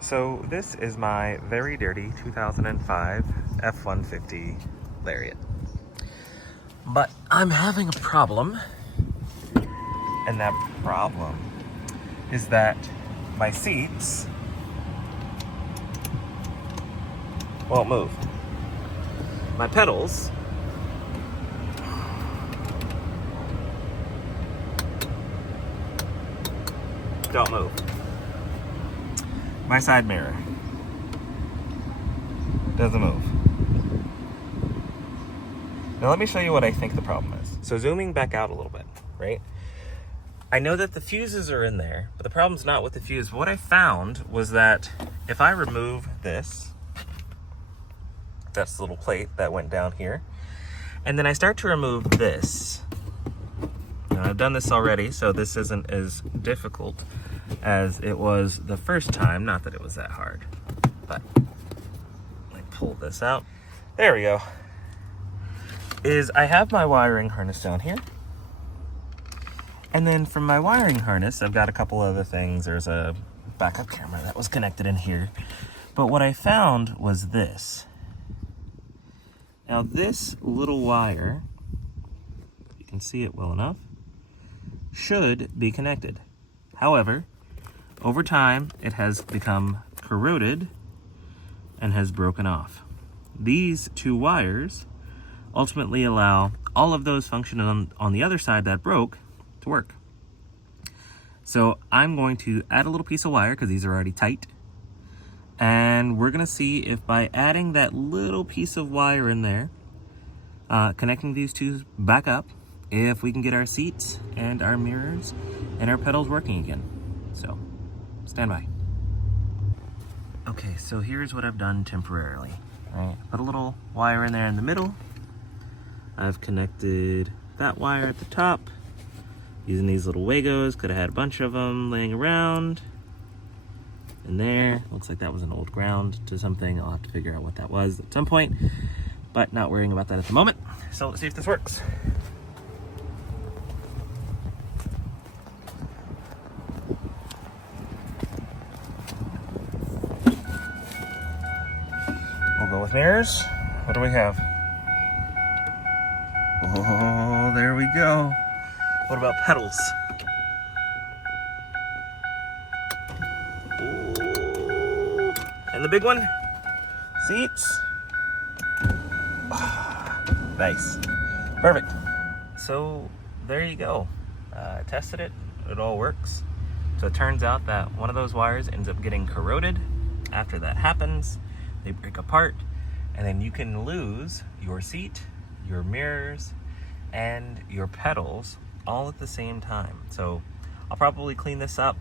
So this is my very dirty 2005 F150 Lariat. But I'm having a problem, and that problem is that my seats won't move. My pedals don't move. My side mirror doesn't move. Now let me show you what I think the problem is. So zooming back out a little bit, right? I know that the fuses are in there, but the problem's not with the fuse. What I found was that if I remove this, that's the little plate that went down here, and then I start to remove this. Now I've done this already, so this isn't as difficult as it was the first time. Not that it was that hard, but let me pull this out. There we go. I have my wiring harness down here. And then from my wiring harness, I've got a couple other things. There's a backup camera that was connected in here. But what I found was this. Now this little wire, you can see it well enough, should be connected. However, over time, it has become corroded and has broken off. These two wires ultimately allow all of those functions on the other side that broke to work. So I'm going to add a little piece of wire because these are already tight. And we're gonna see if by adding that little piece of wire in there, connecting these two back up, if we can get our seats and our mirrors and our pedals working again. So, stand by. Okay, so here's what I've done temporarily. Right, put a little wire in there in the middle. I've connected that wire at the top using these little Wagos. Could have had a bunch of them laying around. And there, looks like that was an old ground to something. I'll have to figure out what that was at some point, but not worrying about that at the moment. So let's see if this works. We'll go with mirrors. What do we have? Oh, there we go. What about pedals? Ooh. And the big one? Seats. Nice. Perfect. So there you go. I tested it. It all works. So it turns out that one of those wires ends up getting corroded. After that happens, they break apart, and then you can lose your seat, your mirrors, and your pedals all at the same time. So I'll probably clean this up,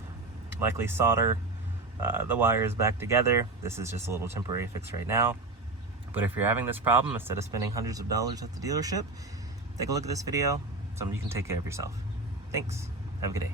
likely solder the wires back together. This is just a little temporary fix right now. But if you're having this problem, instead of spending hundreds of dollars at the dealership, take a look at this video. Something you can take care of yourself. Thanks. Have a good day.